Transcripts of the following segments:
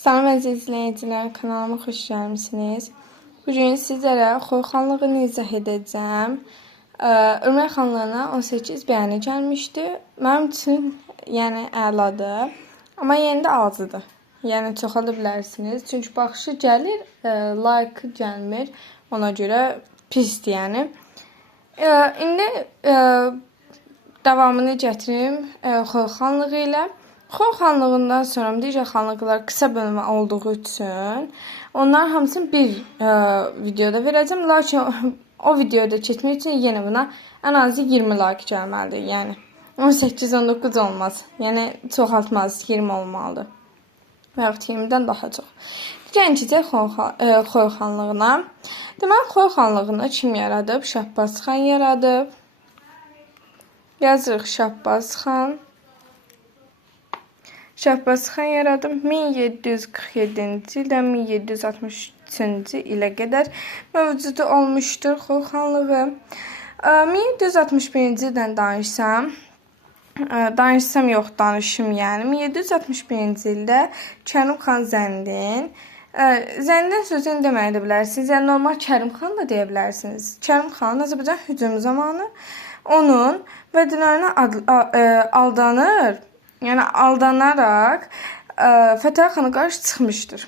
Salam əziz izləyicilər, kanalıma xoş gəlmisiniz. Bugün sizlərə Xoy xanlığını izah edəcəm. Ürmək xanlığına 18 bəyəni gəlmişdi. Mənim üçün yəni əladır. Amma yenə də azdır. Yəni çoxalda bilərsiniz. Çünki baxışı gəlir, like gəlmir. Ona görə pisdir yəni. İndi davamını gətirim Xoy xanlığı ilə. Xoy xanlığından sonra digər xanlıqlar qısa bölmə olduğu üçün onların hamısını bir videoda verəcəm. Lakin o videoda keçmək üçün yenə buna ən azı 20 like gəlməlidir. Yəni 18-19 olmaz. Yəni çoxaltmaz, 20 olmalıdır. Və yaxud 20-dən daha çox. Gəncəcə Xoy xanlığına. Deməli, Xoy xanlığını kim yaradıb? Şahbaz xan yaradıb. Yazırıq Şahbaz xan. Şahbaz xan yaradıb 1747-ci ildən 1763-cü ilə qədər mövcud olmuşdur Xoy xanlığı. 1761-ci ildən danışsam yox, danışım yəni. 1761-ci ildə Kərim xan Zəndin. Zəndin sözünü deməyə də bilərsiniz. Yəni normal Kərim xan da deyə bilərsiniz. Kərim xan Azərbaycan hücumu zamanı onun vədinlərinə aldanır. Yəni aldanaraq Fətəli xana qarşı çıxmışdır.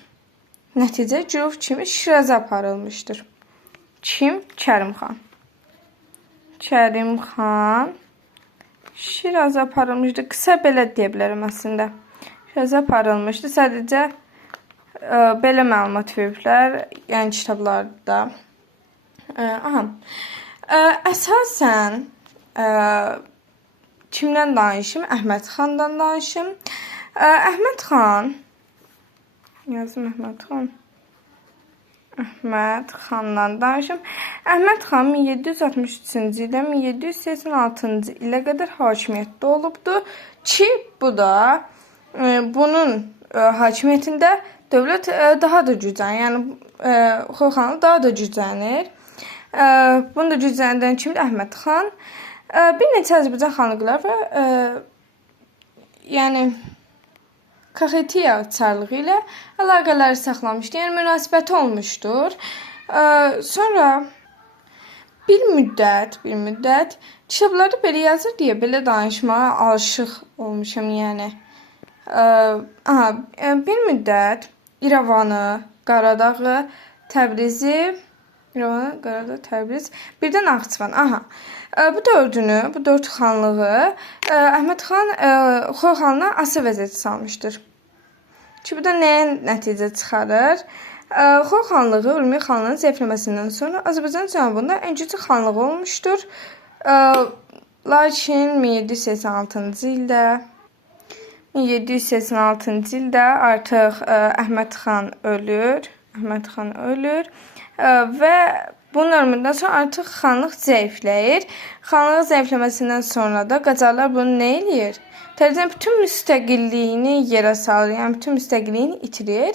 Nəticə girov kimi Şiraza aparılmışdır. Kim? Kərim xan. Kərim xan Şiraza aparılmışdır. Qısa belə deyə bilərəm əslində. Şiraza aparılmışdır. Sadəcə belə məlumat veriblər, yəni kitablarda. Əsasən kimdən danışım? Əhməd xandan danışım. Əhməd xan, yazım Əhməd xan. Əhməd xandan danışım. Əhməd xan 1763-cü ildən 1786-cı ilə qədər hakimiyyətdə olubdur ki, bu da bunun hakimiyyətində dövlət daha da güclənir. Yəni Xoy xanlığı daha da güclənir. Bunu da gücləndirən kimdir? Əhməd xan. Bir neçə Azərbaycan xanlıqlar və yəni Kaxetiya çarlığı ilə əlaqələri saxlamışdır. Yəni münasibəti olmuşdur. Sonra bir müddət kitablarda belə yazır deyə belə danışmağa alışıq olmuşam yəni. Bir müddət İrəvanı, Qaradağı, Təbrizi, birdən Naxçıvan. Bu dörd xanlığı Əhməd xan Xoy xanına asılı vəziyyətə salmışdır. Ki, bu da nəyə nəticə çıxarır? Xoy xanlığı Ürümqi xanlığının zəifləməsindən sonra Azərbaycan cənubunda ən güclü xanlığı olmuşdur. Lakin 1786-cı ildə artıq Əhməd xan ölür. Və bunun ölümündən sonra artıq xanlıq zəifləyir. Xanlığın zəifləməsindən sonra da Qacarlar bunu nə eləyir? Təzədən bütün müstəqilliyini yerə salır, yəni bütün müstəqilliyini itirir.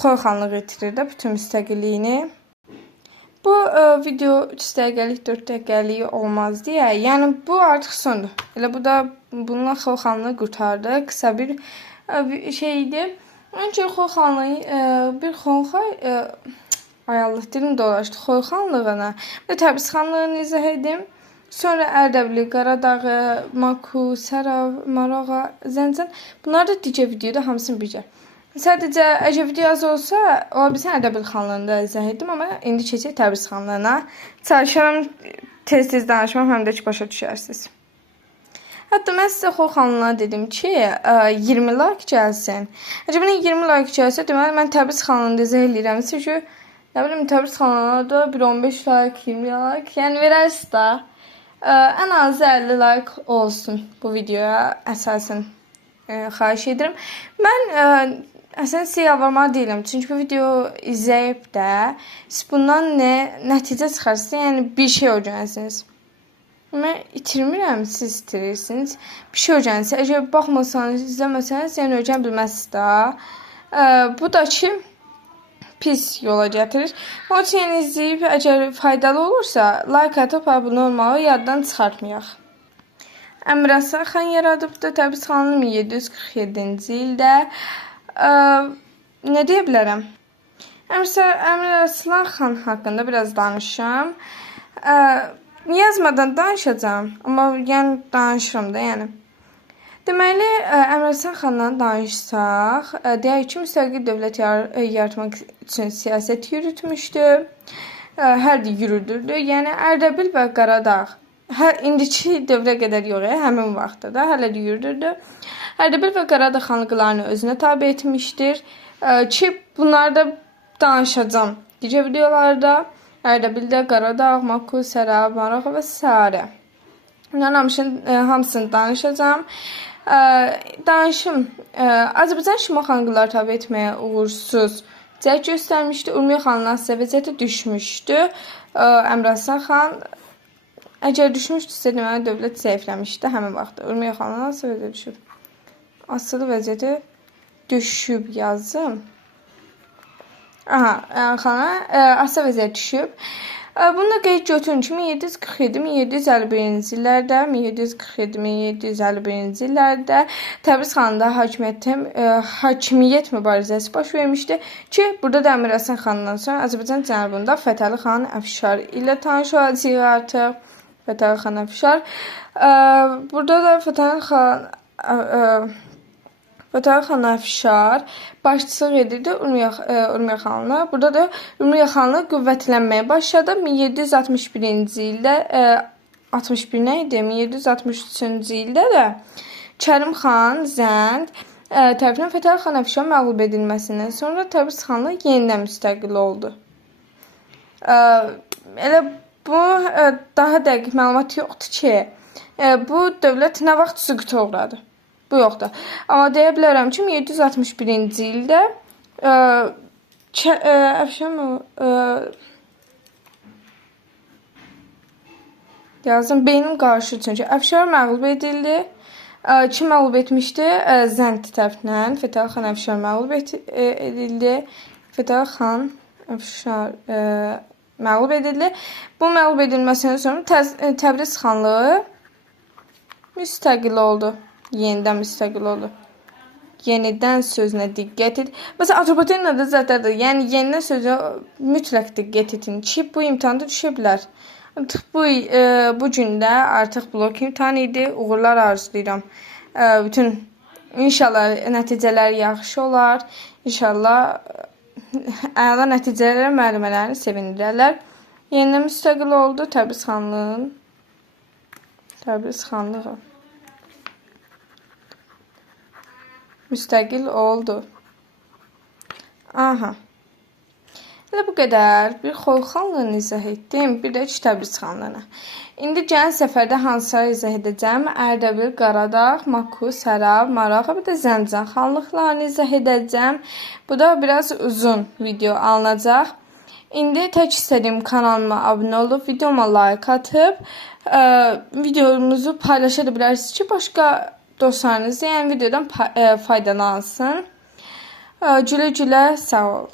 Xoy xanlığı itirir də bütün müstəqilliyini. Bu video 3 dəqiqəlik, 4 dəqiqəlik olmaz deyə. Yəni bu artıq sondur. Elə bu da bununla Xoy xanlığı qurtardı. Qısa bir şeydir. Öncə Xoy xanlığı bir Xonxay Allah dilim dolaşdı. Xoy xanlığına və Təbriz xanlığını izah edim. Sonra Ərdəbili, Qaradağı, Maku, Sərav, Marağa, Zəncən. Bunlar da digər videoda hamısını biləcək. Sadəcə əgər video az olsa, ola bilsin Ərdəbil xanlığını da izah etdim, amma indi keçək Təbriz xanlığına. Çalışıram tez-tez danışmam, həm də ki başa düşərsiniz. Hətta mən sizə Xoy xanlığına dedim ki, 20 like gəlsin. Əgər buna 20 like gəlsə, deməli mən Təbriz xanlığını izah edirəm. Çünki nə bilim Təbriz xanlığına da bir 15 like, 20 like, yəni verərsiz də. Ən azı 50 like olsun bu videoya əsasən xahiş edirəm. Mən əslən sizə yalvarmalı deyiləm. Çünki bu video izləyib də siz bundan nə nəticə çıxarsınız, yəni bir şey öyrənsiniz. Mən itirmirəm, siz itirirsiniz. Bir şey öyrənsiniz. Əgər baxmasanız, izləməsəniz, yəni öyrən bilməzsiniz də. Bu da ki pis yola gətirir. Onun üçün yəni izləyib, əgər faydalı olursa, like atıb abunə olmağı yaddan çıxartmayaq. Əmir Aslan xan yaradıbdır Təbriz xanlığını 1747-ci ildə. nə deyə bilərəm? Əmir Arslan xan haqqında biraz danışım. Yazmadan danışacağım, amma yəni danışıram da, yəni. Deməli, Əmir Arslan xandan danışsaq, deyək ki, müstəqil dövlət yaratmaq üçün siyasət yürütmüşdü. Hər də yürüdürdü. Yəni Ərdəbil və Qaradağ, indiki dövrə qədər yox, həmin vaxtda da hələ də yürüdürdü. Ərdəbil və Qaradağ xanlıqlarını özünə tabe etmişdir. Ki, bunlarda danışacağım digər videolarda. Ərdəbildə, Qaradağ, Maku, Sərab, Marağa və s. Yəni hamısını danışacağım. Danışım. Azərbaycan Şimal xanlıqları tabe etməyə uğursuz cəhd göstərmişdi. Urmiya xanının asılı vəziyyətə düşmüşdü. Əmir Arslan xan əgər düşmüşdüsə, deməli dövlət zəifləmişdi həmin vaxtda. Urmiya xanının asılı vəziyyətə düşüb. Asılı vəziyyətə düşüb yazım. Xana asılı vəziyyətə düşüb. Bunu da qeyd götürün ki, 1747-1751-ci illərdə, 1747-1751-ci illərdə Təbriz xanında hakimiyyət mübarizəsi baş vermişdi ki, burada da Əmir Arslan xanından sonra Azərbaycan cənubunda Fətəli xan Əfşar ilə tanış olacağıq artıq. Fətəli xan Əfşar. Burada da Fətəli xan Əfşar başçılıq edirdi Urmiya xanına. Burada da Urmiya xanlığı qüvvətlənməyə başladı. 1761-ci ildə 61 nə idi? 1763-cü ildə də Kərim xan Zənd tərəfindən Fətəli xan Əfşarın məğlub edilməsindən sonra Təbriz xanlığı yenidən müstəqil oldu. Elə bu daha dəqiq məlumat yoxdur ki, bu dövlət nə vaxt süquta uğradı. Bu yoxdur. Amma deyə bilərəm ki, 1761-ci ildə yazdım, beynim qarışır çünki Əfşar məğlub edildi. Kim məğlub etmişdi? Zənd tərəfindən Fətəli xan Əfşar məğlub edildi. Fətəli xan Əfşar məğlub edildi. Bu məğlub edilməsindən sonra Təbriz xanlığı müstəqil oldu. Yenidən müstəqil oldu. Yenidən sözünə diqqət et. Məsələn, Azərbaycanda zətədir. Yəni, yenidən sözünə mütləq diqqət edin ki, bu imtihanda düşə bilər. Bu gündə artıq blok imtihanı idi. Uğurlar arzulayıram. İnşallah nəticələr yaxşı olar. İnşallah əla nəticələrlə müəllimələrini sevindirərlər. Yenidən müstəqil oldu Təbriz xanlığı. Müstəqil oldu. Elə bu qədər. Bir Xoy xanlığını izah etdim. Bir də Təbriz xanlığını. İndi gələn səfərdə hansıları izah edəcəm? Ərdəbil, Qaradağ, Maku, Sərab, Marağa, bir də Zəncan xanlıqlarını izah edəcəm. Bu da biraz uzun video alınacaq. İndi tək istədiyim kanalıma abunə olub, videoma like atıb, videomuzu paylaşa da bilərsiniz ki, başqa dostlarınız yəni videodan faydalansın. Gülə-gülə, sağ olun.